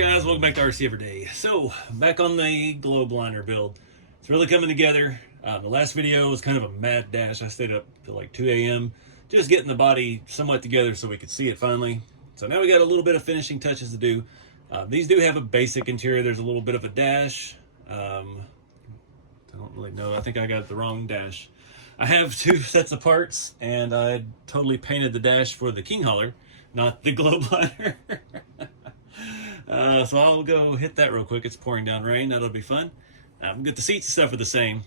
guys, welcome back to RC Everyday. So, back on the globe liner build. It's really coming together. The last video was kind of a mad dash. I stayed up till like 2 a.m. just getting the body somewhat together so we could see it finally. So now we got a little bit of finishing touches to do. These do have a basic interior. There's a little bit of a dash. I don't really know. I think I got the wrong dash. I have two sets of parts, and I totally painted the dash for the King Hauler, not the globe liner. So I'll go hit that real quick. It's pouring down rain. That'll be fun. Get the seats and stuff are the same.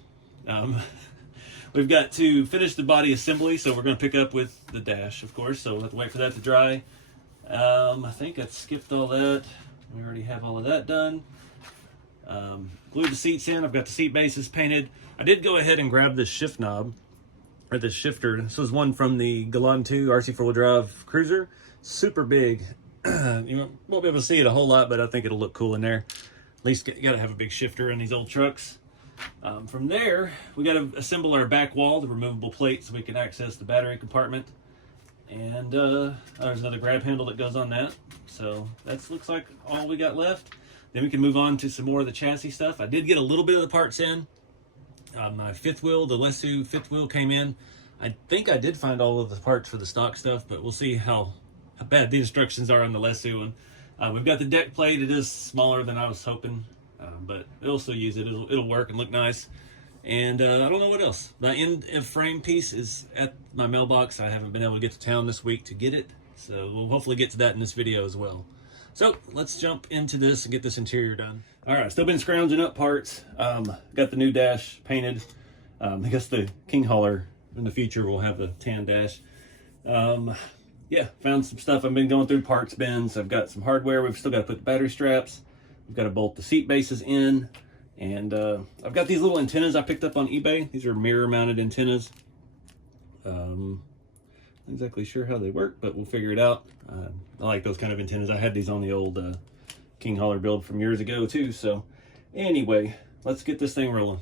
We've got to finish the body assembly, so we're going to pick up with the dash, of course. So we'll have to wait for that to dry. I think I skipped all that. We already have all of that done. Glued the seats in. I've got the seat bases painted. I did go ahead and grab this shift knob, or this shifter. This was one from the Galan 2 RC 4-wheel drive cruiser. Super big. You won't be able to see it a whole lot, but I think it'll look cool in there. At least you gotta have a big shifter in these old trucks. From there, we gotta assemble our back wall, the removable plate, so we can access the battery compartment. And there's another grab handle that goes on that. So that looks like all we got left. Then we can move on to some more of the chassis stuff. I did get a little bit of the parts in. My fifth wheel, the Lesu fifth wheel came in. I think I did find all of the parts for the stock stuff, but we'll see how bad the instructions are on the Lesu one. We've got the deck plate. It is smaller than I was hoping, but it'll still use it. It'll work and look nice. And I don't know what else. The end of frame piece is at my mailbox. I haven't been able to get to town this week to get it, so we'll hopefully get to that in this video as well. So let's jump into this and get this interior done. All right, still been scrounging up parts. Got the new dash painted. I guess the King Hauler in the future will have the tan dash. Yeah, found some stuff. I've been going through parts bins. I've got some hardware. We've still got to put the battery straps. We've got to bolt the seat bases in. And I've got these little antennas I picked up on eBay. These are mirror mounted antennas. Not exactly sure how they work, but we'll figure it out. I like those kind of antennas. I had these on the old King Hauler build from years ago too. So anyway, let's get this thing rolling.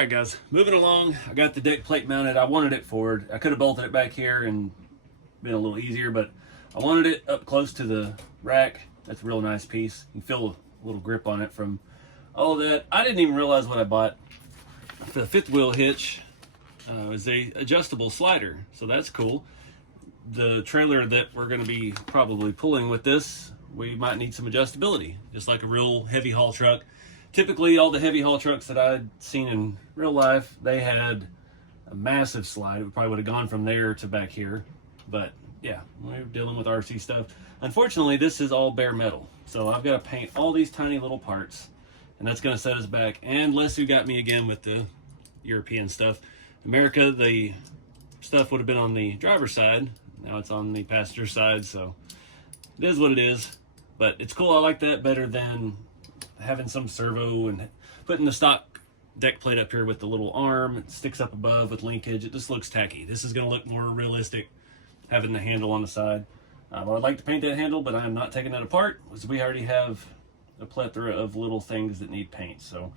right, guys, moving along. I got the deck plate mounted. I wanted it forward. I could have bolted it back here and been a little easier, but I wanted it up close to the rack. That's a real nice piece. You can feel a little grip on it from all of that. I didn't even realize what I bought. The fifth wheel hitch is a adjustable slider, so that's cool. The trailer that we're going to be probably pulling with this, we might need some adjustability, just like a real heavy haul truck. Typically, all the heavy haul trucks that I'd seen in real life, they had a massive slide. It probably would have gone from there to back here. But yeah, we're dealing with RC stuff. Unfortunately, this is all bare metal. So I've got to paint all these tiny little parts, and that's going to set us back. And Lesu got me again with the European stuff. America, the stuff would have been on the driver's side. Now it's on the passenger side, so it is what it is. But it's cool. I like that better than having some servo and putting the stock deck plate up here with the little arm. It sticks up above with linkage. It just looks tacky. This is going to look more realistic having the handle on the side. I'd like to paint that handle, but I'm not taking that apart because we already have a plethora of little things that need paint. So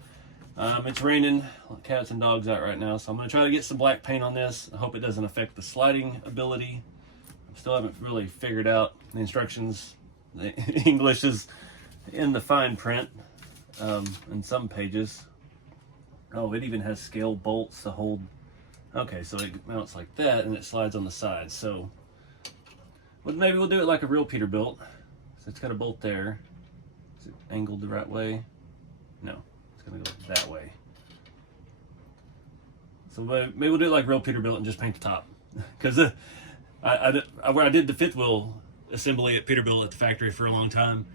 it's raining, cats and dogs out right now, so I'm going to try to get some black paint on this. I hope it doesn't affect the sliding ability. I still haven't really figured out the instructions. The English is in the fine print in some pages. Oh, it even has scale bolts to hold. Okay, so it mounts like that and it slides on the side. So maybe we'll do it like a real Peterbilt. So it's got a bolt there. Is it angled the right way? No, it's gonna go that way. So maybe we'll do it like real Peterbilt and just paint the top. Because where I did the fifth wheel assembly at Peterbilt at the factory for a long time,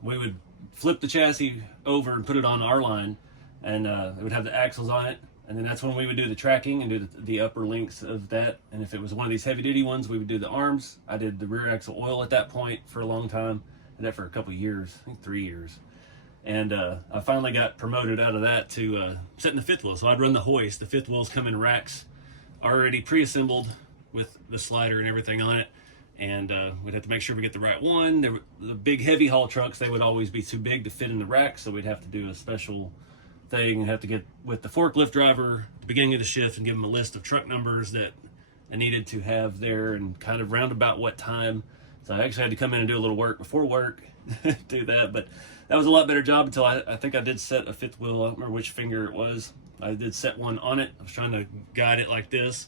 we would flip the chassis over and put it on our line, and it would have the axles on it, and then that's when we would do the tracking and do the upper links of that. And if it was one of these heavy duty ones, we would do the arms. I did the rear axle oil at that point for a long time. Did that for a couple of years, I think 3 years. And I finally got promoted out of that to setting the fifth wheel. So I'd run the hoist. The fifth wheels come in racks already pre-assembled with the slider and everything on it. And we'd have to make sure we get the right one. The big heavy haul trucks, they would always be too big to fit in the rack, so we'd have to do a special thing and have to get with the forklift driver at the beginning of the shift and give them a list of truck numbers that I needed to have there and kind of roundabout what time. So I actually had to come in and do a little work before work do that, but that was a lot better job until I think I did set a fifth wheel. I don't remember which finger it was. I did set one on it. I was trying to guide it like this,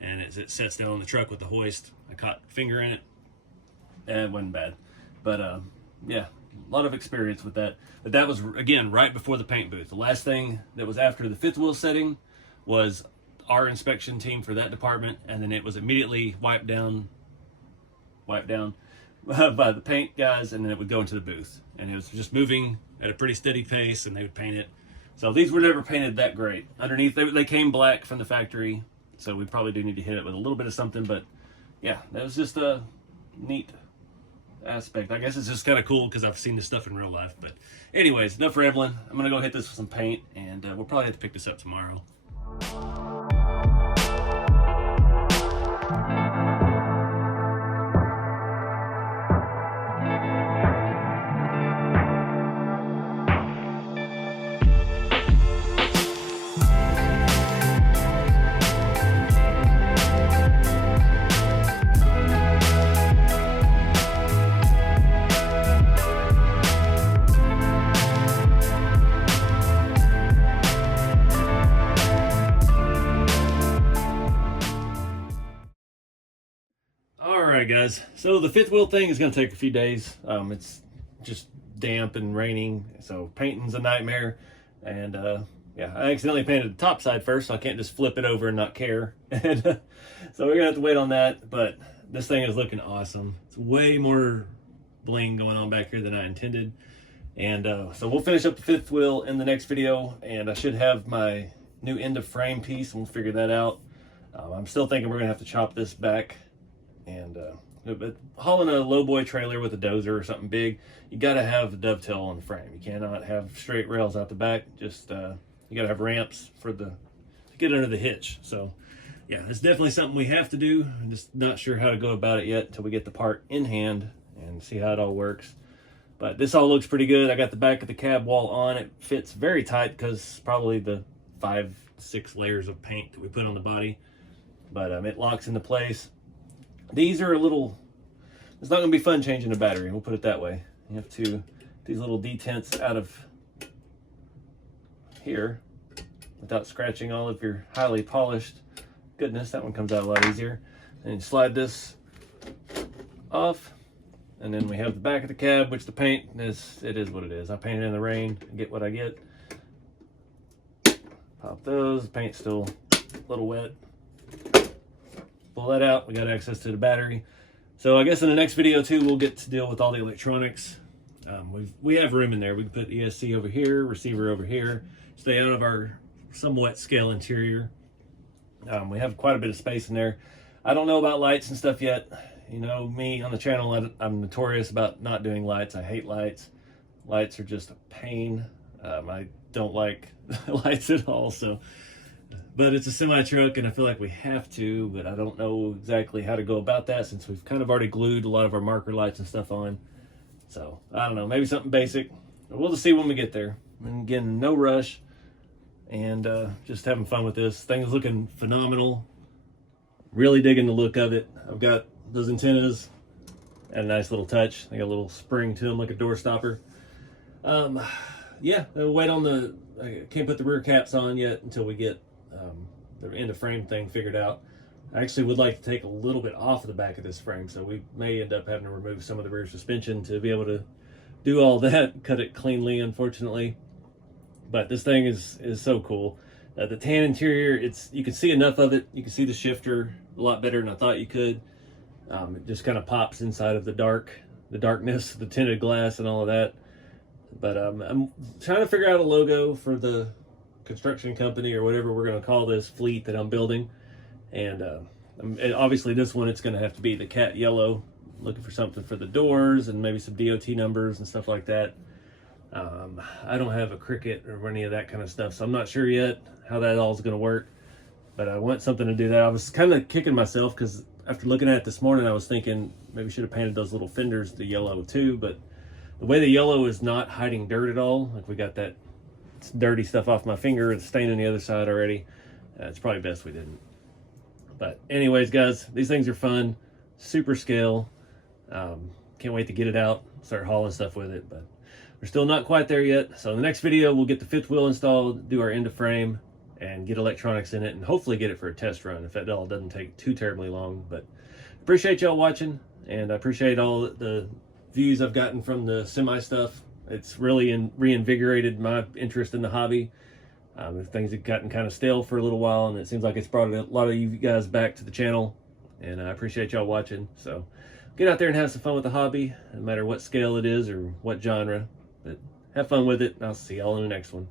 and as it sets down on the truck with the hoist, I caught finger in it, and it wasn't bad. But yeah, a lot of experience with that. But that was, again, right before the paint booth. The last thing that was after the fifth wheel setting was our inspection team for that department, and then it was immediately wiped down by the paint guys, and then it would go into the booth. And it was just moving at a pretty steady pace, and they would paint it. So these were never painted that great. Underneath, they came black from the factory, so we probably do need to hit it with a little bit of something. But yeah, that was just a neat aspect. I guess it's just kind of cool because I've seen this stuff in real life. But anyways, enough rambling. I'm gonna go hit this with some paint, and we'll probably have to pick this up tomorrow. Alright guys, so the fifth wheel thing is going to take a few days. It's just damp and raining, so painting's a nightmare. And yeah, I accidentally painted the top side first, so I can't just flip it over and not care. And so we're going to have to wait on that, but this thing is looking awesome. It's way more bling going on back here than I intended. And so we'll finish up the fifth wheel in the next video, and I should have my new end of frame piece, and we'll figure that out. I'm still thinking we're going to have to chop this back. And but hauling a lowboy trailer with a dozer or something big, you got to have the dovetail on the frame. You cannot have straight rails out the back. Just you got to have ramps for to get under the hitch. So yeah, it's definitely something we have to do. I'm just not sure how to go about it yet until we get the part in hand and see how it all works. But this all looks pretty good. I got the back of the cab wall on. It fits very tight because probably the 5-6 layers of paint that we put on the body. But it locks into place. These are a little, it's not going to be fun changing the battery, we'll put it that way. You have to, these little detents out of here without scratching all of your highly polished goodness. That one comes out a lot easier. And you slide this off, and then we have the back of the cab, which the paint is, it is what it is. I painted in the rain and get what I get. Pop those, the paint's still a little wet. Pull that out, we got access to the battery. So I guess in the next video too, we'll get to deal with all the electronics. We have room in there. We can put ESC over here, receiver over here, stay out of our somewhat scale interior. We have quite a bit of space in there. I don't know about lights and stuff yet. You know, me on the channel, I'm notorious about not doing lights. I hate lights. Lights are just a pain. I don't like lights at all, so. But it's a semi truck and I feel like we have to, but I don't know exactly how to go about that since we've kind of already glued a lot of our marker lights and stuff on. So I don't know, maybe something basic. We'll just see when we get there. And again, no rush, and just having fun with this. Thing is looking phenomenal. Really digging the look of it. I've got those antennas and a nice little touch. They got a little spring to them like a door stopper. Yeah, I'll wait on the, I can't put the rear caps on yet until we get the end of frame thing figured out. I actually would like to take a little bit off of the back of this frame, so we may end up having to remove some of the rear suspension to be able to do all that, cut it cleanly, unfortunately. But this thing is so cool. The tan interior, you can see enough of it. You can see the shifter a lot better than I thought you could. It just kind of pops inside of the darkness, the tinted glass and all of that. But I'm trying to figure out a logo for the construction company or whatever we're going to call this fleet that I'm building. And obviously this one, it's going to have to be the cat yellow. Looking for something for the doors and maybe some DOT numbers and stuff like that. I don't have a Cricut or any of that kind of stuff, so I'm not sure yet how that all is going to work. But I want something to do that. I was kind of kicking myself because after looking at it this morning, I was thinking maybe should have painted those little fenders the yellow too. But the way the yellow is not hiding dirt at all, like we got that dirty stuff off my finger and stain on the other side already, it's probably best we didn't. But anyways, guys, these things are fun, super scale. Can't wait to get it out, start hauling stuff with it, but we're still not quite there yet. So in the next video, we'll get the fifth wheel installed, do our end of frame, and get electronics in it, and hopefully get it for a test run if that all doesn't take too terribly long. But appreciate y'all watching, and I appreciate all the views I've gotten from the semi stuff. It's really reinvigorated my interest in the hobby. Things have gotten kind of stale for a little while, and it seems like it's brought a lot of you guys back to the channel, and I appreciate y'all watching. So get out there and have some fun with the hobby, no matter what scale it is or what genre. But have fun with it, and I'll see y'all in the next one.